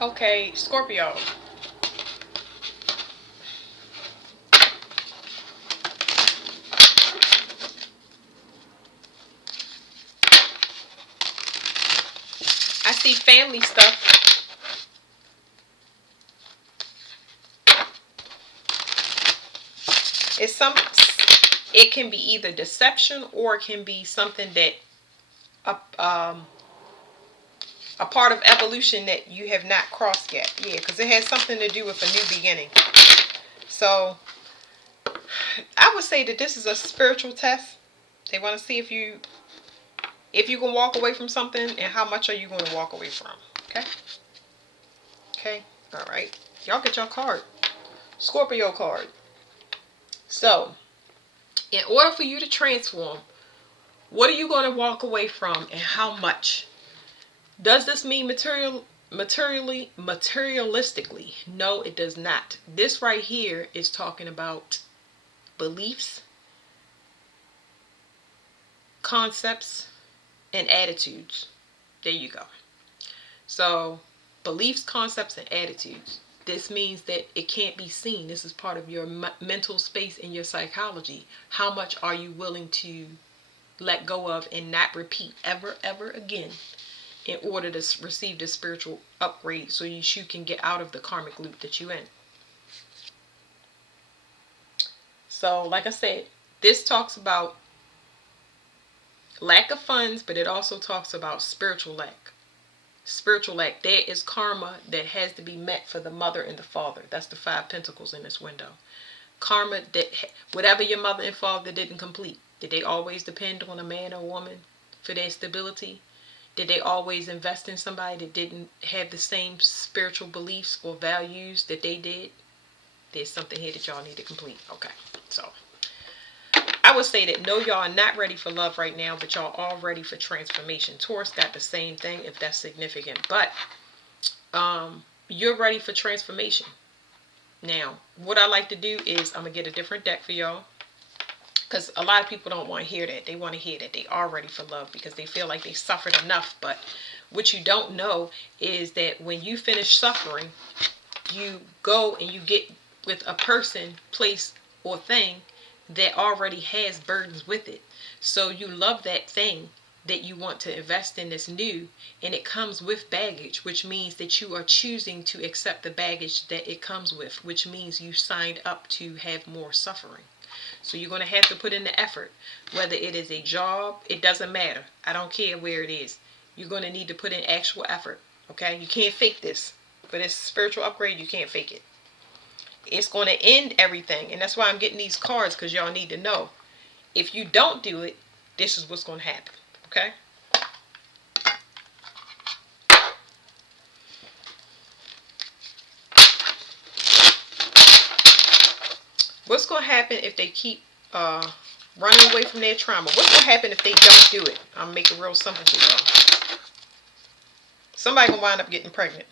Okay, Scorpio. I see family stuff. It's some. It can be either deception or it can be something that a part of evolution that you have not crossed yet. Yeah, because it has something to do with a new beginning. So I would say that this is a spiritual test. They want to see if you can walk away from something and how much are you going to walk away from. Okay. Okay. All right. Y'all get your card. Scorpio card. So in order for you to transform, what are you going to walk away from and how much? Does this mean materialistically? No, it does not. This right here is talking about beliefs, concepts, and attitudes. There you go. So, beliefs, concepts, and attitudes. This means that it can't be seen. This is part of your mental space and your psychology. How much are you willing to let go of and not repeat ever, ever again in order to receive the spiritual upgrade so you can get out of the karmic loop that you're in? So, like I said, this talks about lack of funds, but it also talks about spiritual lack. Spiritual lack. There is karma that has to be met for the mother and the father. That's the 5 pentacles in this window. Karma that whatever your mother and father didn't complete. Did they always depend on a man or woman for their stability? Did they always invest in somebody that didn't have the same spiritual beliefs or values that they did? There's something here that y'all need to complete. Okay, so I would say that no, y'all are not ready for love right now, but y'all are ready for transformation. Taurus got the same thing, if that's significant. But you're ready for transformation. Now, what I like to do is I'm going to get a different deck for y'all. Because a lot of people don't want to hear that. They want to hear that they are ready for love because they feel like they suffered enough. But what you don't know is that when you finish suffering, you go and you get with a person, place, or thing that already has burdens with it. So you love that thing that you want to invest in this new, and it comes with baggage, which means that you are choosing to accept the baggage that it comes with, which means you signed up to have more suffering. So you're going to have to put in the effort, whether it is a job, it doesn't matter. I don't care where it is. You're going to need to put in actual effort. Okay, you can't fake this. For this spiritual upgrade, you can't fake it. It's going to end everything, and that's why I'm getting these cards, because y'all need to know. If you don't do it, this is what's going to happen. Okay? What's going to happen if they keep running away from their trauma? What's going to happen if they don't do it? I'll make it real simple for y'all. Somebody's going to wind up getting pregnant.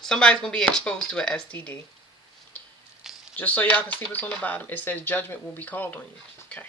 Somebody's going to be exposed to an STD. Just so y'all can see what's on the bottom, it says judgment will be called on you. Okay.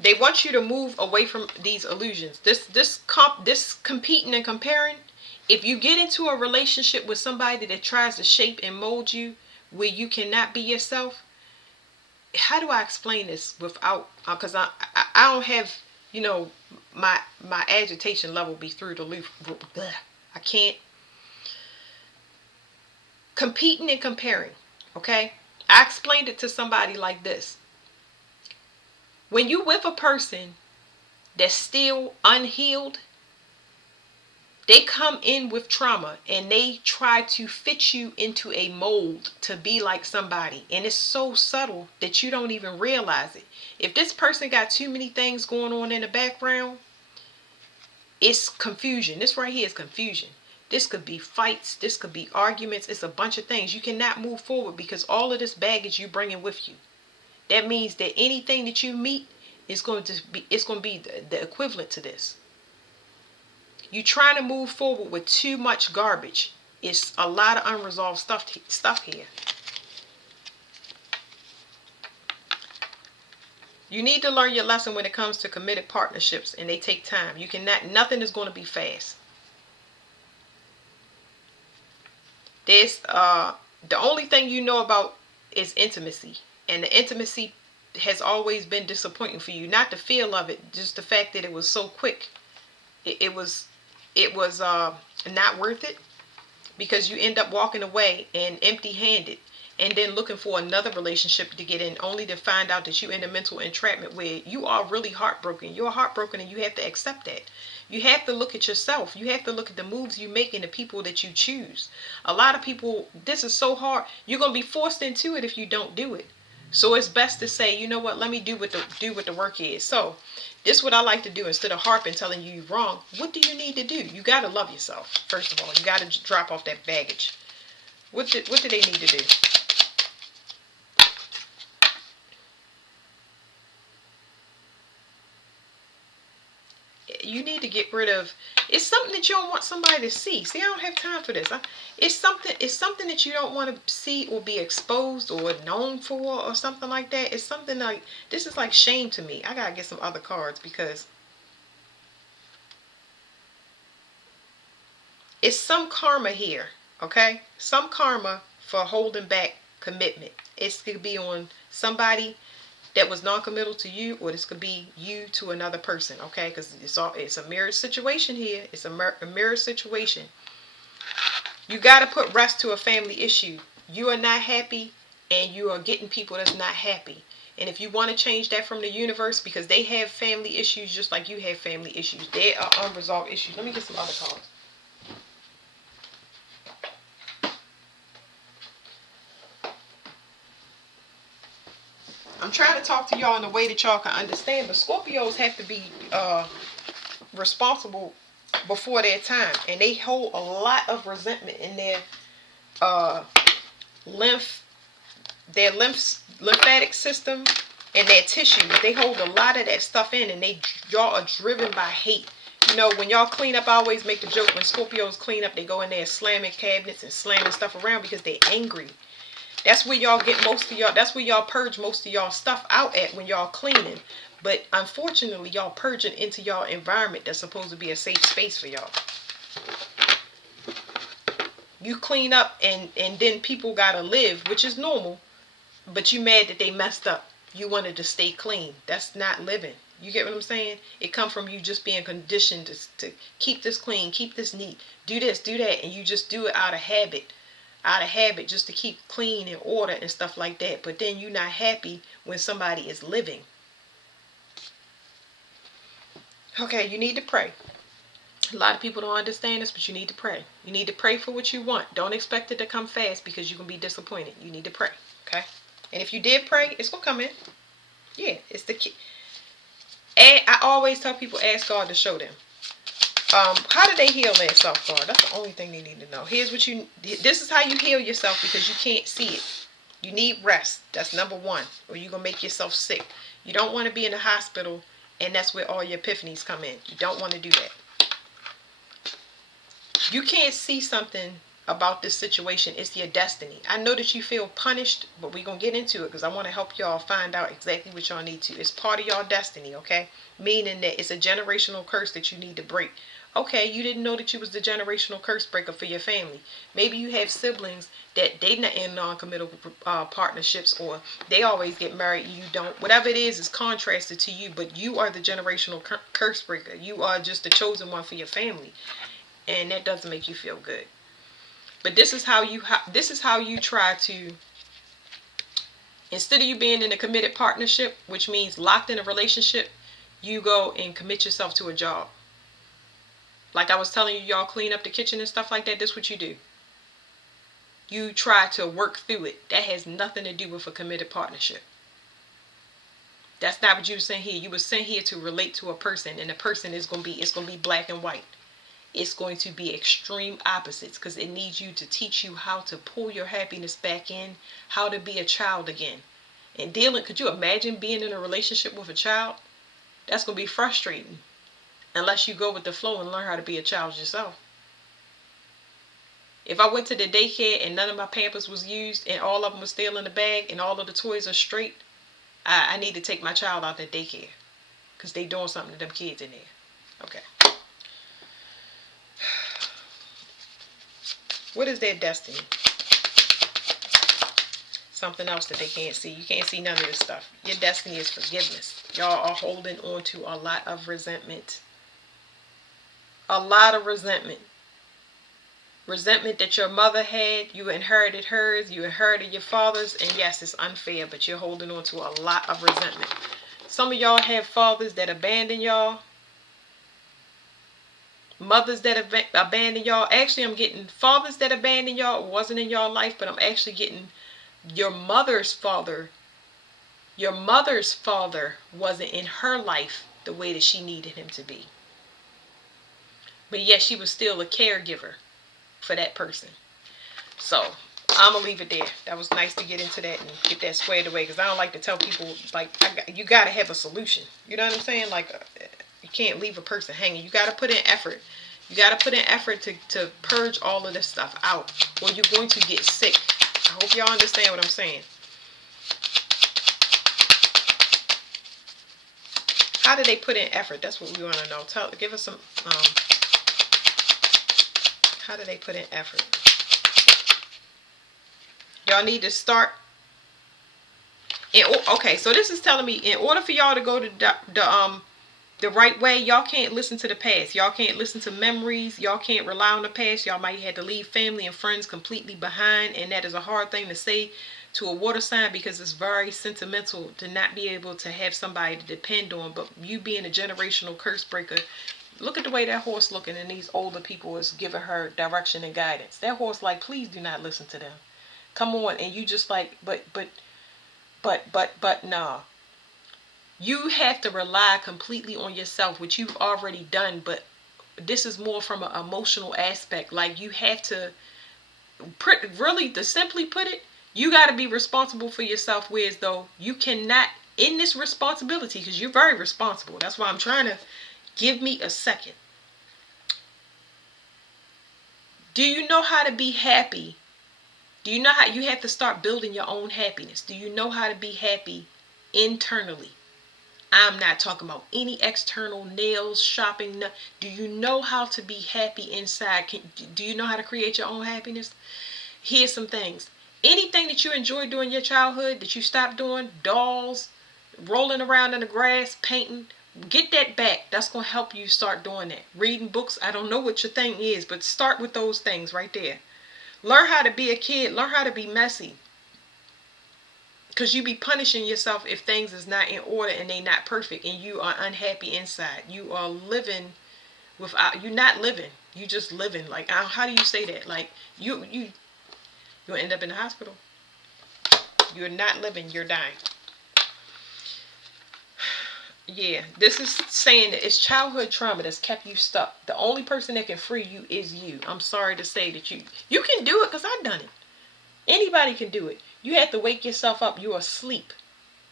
They want you to move away from these illusions. This competing and comparing. If you get into a relationship with somebody that tries to shape and mold you where you cannot be yourself, how do I explain this without? Because I don't have, you know, my agitation level be through the roof. I can't. Competing and comparing. Okay, I explained it to somebody like this. When you with a person that's still unhealed, they come in with trauma and they try to fit you into a mold to be like somebody. And it's so subtle that you don't even realize it. If this person got too many things going on in the background, it's confusion. This right here is confusion. This could be fights. This could be arguments. It's a bunch of things. You cannot move forward because all of this baggage you bringing with you. That means that anything that you meet is going to be the equivalent to this. You trying to move forward with too much garbage. It's a lot of unresolved stuff here. You need to learn your lesson when it comes to committed partnerships, and they take time. You cannot, nothing is going to be fast. There's the only thing you know about is intimacy, and the intimacy has always been disappointing for you. Not the feel of it, just the fact that it was so quick. It was not worth it, because you end up walking away and empty-handed, and then looking for another relationship to get in, only to find out that you're in a mental entrapment where you are really heartbroken. You're heartbroken, and you have to accept that. You have to look at yourself. You have to look at the moves you make and the people that you choose. A lot of people, this is so hard. You're going to be forced into it if you don't do it. So it's best to say, you know what, let me do what the work is. So this is what I like to do. Instead of harping, telling you you're wrong, what do you need to do? You got to love yourself. First of all, you got to drop off that baggage. What do they need to do? You need to get rid of. It's something that you don't want somebody to see. See, I don't have time for this. It's something that you don't want to see or be exposed or known for or something like that. It's something like, this is like shame to me. I gotta get some other cards, because it's some karma here. Okay, some karma for holding back commitment. It could be on somebody that was non-committal to you, or this could be you to another person. Okay, because it's a mirror situation here. It's a mirror situation. You got to put rest to a family issue. You are not happy, and you are getting people that's not happy. And if you want to change that from the universe, because they have family issues just like you have family issues, they are unresolved issues. Let me get some other cards. I'm trying to talk to y'all in a way that y'all can understand, but Scorpios have to be responsible before their time, and they hold a lot of resentment in their uh, lymph, lymphatic system, and their tissues. They hold a lot of that stuff in, and y'all are driven by hate. You know, when y'all clean up, I always make the joke, when Scorpios clean up, they go in there slamming cabinets and slamming stuff around because they're angry. That's where y'all get most of y'all. That's where y'all purge most of y'all stuff out at when y'all cleaning. But unfortunately, y'all purging into y'all environment that's supposed to be a safe space for y'all. You clean up, and then people gotta live, which is normal. But you mad that they messed up. You wanted to stay clean. That's not living. You get what I'm saying? It come from you just being conditioned to keep this clean, keep this neat, do this, do that, and you just do it out of habit. Out of habit, just to keep clean and order and stuff like that. But then you're not happy when somebody is living. Okay, you need to pray. A lot of people don't understand this, but you need to pray. You need to pray for what you want. Don't expect it to come fast, because you're going to be disappointed. You need to pray. Okay? And if you did pray, it's going to come in. Yeah, it's the key. And I always tell people, ask God to show them. How do they heal their self, God? That's the only thing they need to know. This is how you heal yourself, because you can't see it. You need rest. That's number one, or you're going to make yourself sick. You don't want to be in the hospital, and that's where all your epiphanies come in. You don't want to do that. You can't see something about this situation. It's your destiny. I know that you feel punished, but we're going to get into it, because I want to help y'all find out exactly what y'all need to. It's part of y'all destiny, okay? Meaning that it's a generational curse that you need to break. Okay, you didn't know that you was the generational curse breaker for your family. Maybe you have siblings that they not in non-committal partnerships, or they always get married and you don't. Whatever it is contrasted to you, but you are the generational curse breaker. You are just the chosen one for your family, and that doesn't make you feel good. But this is how you try to, instead of you being in a committed partnership, which means locked in a relationship, you go and commit yourself to a job. Like I was telling you, y'all clean up the kitchen and stuff like that. This is what you do. You try to work through it. That has nothing to do with a committed partnership. That's not what you were saying here. You were sent here to relate to a person, and the person it's gonna be black and white. It's going to be extreme opposites, because it needs you to teach you how to pull your happiness back in, how to be a child again. And could you imagine being in a relationship with a child? That's gonna be frustrating. Unless you go with the flow and learn how to be a child yourself. If I went to the daycare and none of my Pampers was used, and all of them were still in the bag, and all of the toys are straight, I need to take my child out to daycare because they doing something to them kids in there. Okay. What is their destiny? Something else that they can't see. You can't see none of this stuff. Your destiny is forgiveness. Y'all are holding on to a lot of resentment. A lot of resentment. Resentment that your mother had, you inherited hers, you inherited your father's, and yes, it's unfair, but you're holding on to a lot of resentment. Some of y'all have fathers that abandon y'all. Mothers that abandon y'all. Actually, I'm getting fathers that abandon y'all. It wasn't in y'all life, but I'm actually getting your mother's father. Your mother's father wasn't in her life the way that she needed him to be. But yet she was still a caregiver for that person. So I'm gonna leave it there. That was nice to get into that and get that squared away, because I don't like to tell people, like, you gotta have a solution. You know what I'm saying? Like, you can't leave a person hanging. You gotta put in effort. You gotta put in effort to purge all of this stuff out, or you're going to get sick. I hope y'all understand what I'm saying. How do they put in effort? That's what we want to know. Give us some. How do they put in effort? Y'all need to start. Okay, so this is telling me, in order for y'all to go to the right way, y'all can't listen to the past. Y'all can't listen to memories. Y'all can't rely on the past. Y'all might have to leave family and friends completely behind, and that is a hard thing to say to a water sign, because it's very sentimental to not be able to have somebody to depend on. But you being a generational curse breaker, look at the way that horse looking, and these older people is giving her direction and guidance. That horse like, please do not listen to them. Come on, and you just like, but nah. You have to rely completely on yourself, which you've already done, but this is more from an emotional aspect. Like, you have to, really, to simply put it, you got to be responsible for yourself, whereas though you cannot, in this responsibility, because you're very responsible. That's why I'm trying to, give me a second. Do you know how to be happy? Do you know how you have to start building your own happiness? Do you know how to be happy internally? I'm not talking about any external nails, shopping. Do you know how to be happy inside? Do you know how to create your own happiness? Here's some things. Anything that you enjoyed doing in your childhood that you stopped doing, dolls, rolling around in the grass, painting, get that back. That's going to help you start doing that. Reading books. I don't know what your thing is, but start with those things right there. Learn how to be a kid. Learn how to be messy. Because you be punishing yourself if things is not in order and they not perfect and you are unhappy inside. You are living without, you're not living. You just living. Like, how do you say that? Like, you'll end up in the hospital. You're not living, you're dying. Yeah, this is saying that it's childhood trauma that's kept you stuck. The only person that can free you is you. I'm sorry to say that you can do it, because I've done it. Anybody can do it. You have to wake yourself up. You're asleep.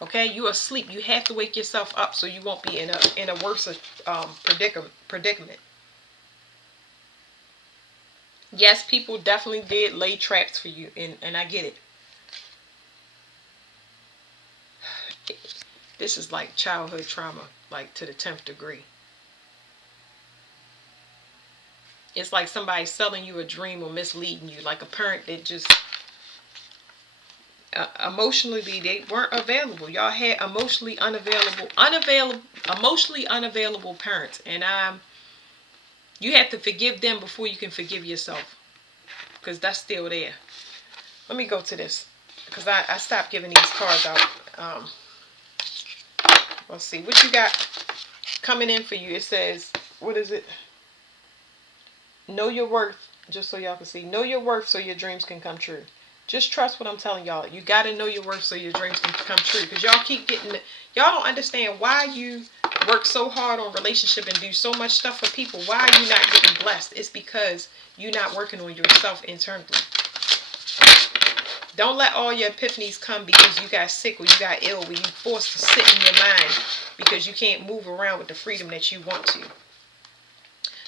Okay? You're asleep. You have to wake yourself up so you won't be in a worse predicament. Yes, people definitely did lay traps for you, and I get it. This is like childhood trauma, like to the 10th degree. It's like somebody selling you a dream or misleading you, like a parent that just emotionally they weren't available. Y'all had emotionally unavailable parents, and you have to forgive them before you can forgive yourself, because that's still there. Let me go to this, because I stopped giving these cards out. Let's see what you got coming in for you. It says, what is it? Know your worth. Just so y'all can see, know your worth so your dreams can come true. Just trust what I'm telling y'all. You got to know your worth so your dreams can come true. Because y'all keep getting y'all don't understand why you work so hard on relationship and do so much stuff for people. Why are you not getting blessed? It's because you're not working on yourself internally. Don't let all your epiphanies come because you got sick or you got ill, where you forced to sit in your mind because you can't move around with the freedom that you want to.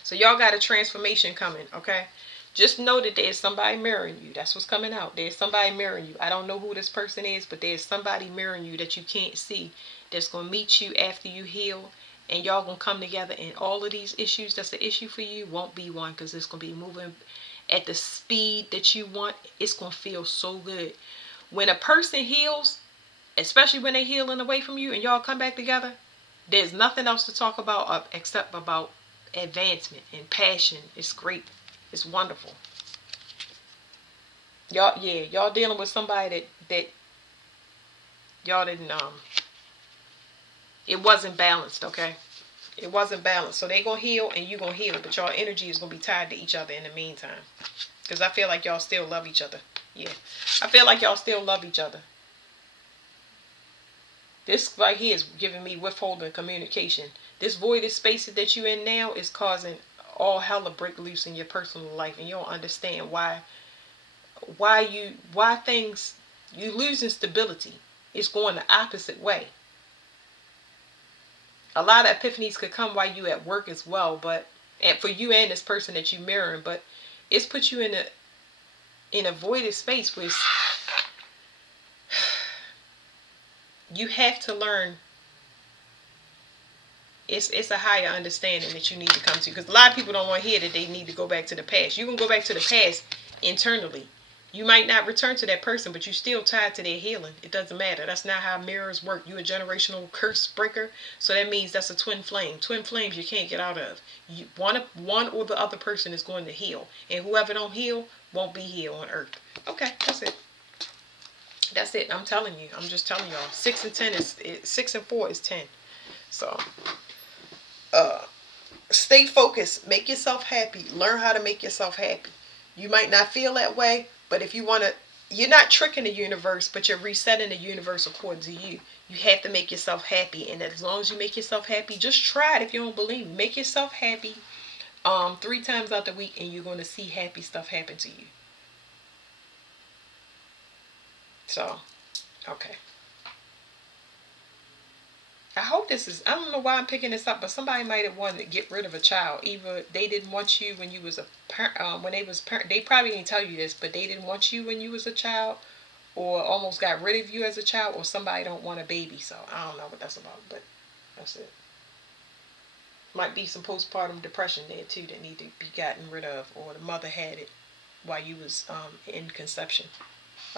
So y'all got a transformation coming, okay? Just know that there's somebody mirroring you. That's what's coming out. There's somebody mirroring you. I don't know who this person is, but there's somebody mirroring you that you can't see that's going to meet you after you heal. And y'all going to come together, and all of these issues that's an issue for you won't be one, because it's going to be moving at the speed that you want. It's going to feel so good. When a person heals, especially when they're healing away from you and y'all come back together, there's nothing else to talk about except about advancement and passion. It's great. It's wonderful. Y'all, yeah, y'all dealing with somebody that y'all didn't it wasn't balanced, okay? It wasn't balanced. So they gonna heal and you gonna heal, but y'all energy is gonna be tied to each other in the meantime. Because I feel like y'all still love each other. Yeah. I feel like y'all still love each other. This right here is giving me withholding communication. This voided space that you in now is causing all hell to break loose in your personal life, and you don't understand why things, you losing stability. It's going the opposite way. A lot of epiphanies could come while you at work as well, but and for you and this person that you mirroring, but it's put you in a voided space where you have to learn. It's a higher understanding that you need to come to, because a lot of people don't want to hear that they need to go back to the past. You can go back to the past internally. You might not return to that person, but you're still tied to their healing. It doesn't matter. That's not how mirrors work. You're a generational curse breaker, so that means that's a twin flame. Twin flames you can't get out of. One or the other person is going to heal, and whoever don't heal won't be here on earth. Okay, that's it. That's it. I'm telling you. I'm just telling y'all. 6 and 4 is 10. So uh stay focused. Make yourself happy. Learn how to make yourself happy. You might not feel that way, but if you want to, you're not tricking the universe, but you're resetting the universe according to you. You have to make yourself happy, and as long as you make yourself happy, just try it. If you don't believe me, make yourself happy 3 times out the week, and you're going to see happy stuff happen to you. So okay, I hope this is, I don't know why I'm picking this up, but somebody might have wanted to get rid of a child. Either they didn't want you when you was a when they was parent. They probably didn't tell you this, but they didn't want you when you was a child, or almost got rid of you as a child, or somebody don't want a baby. So I don't know what that's about, but that's it. Might be some postpartum depression there too that need to be gotten rid of, or the mother had it while you was in conception.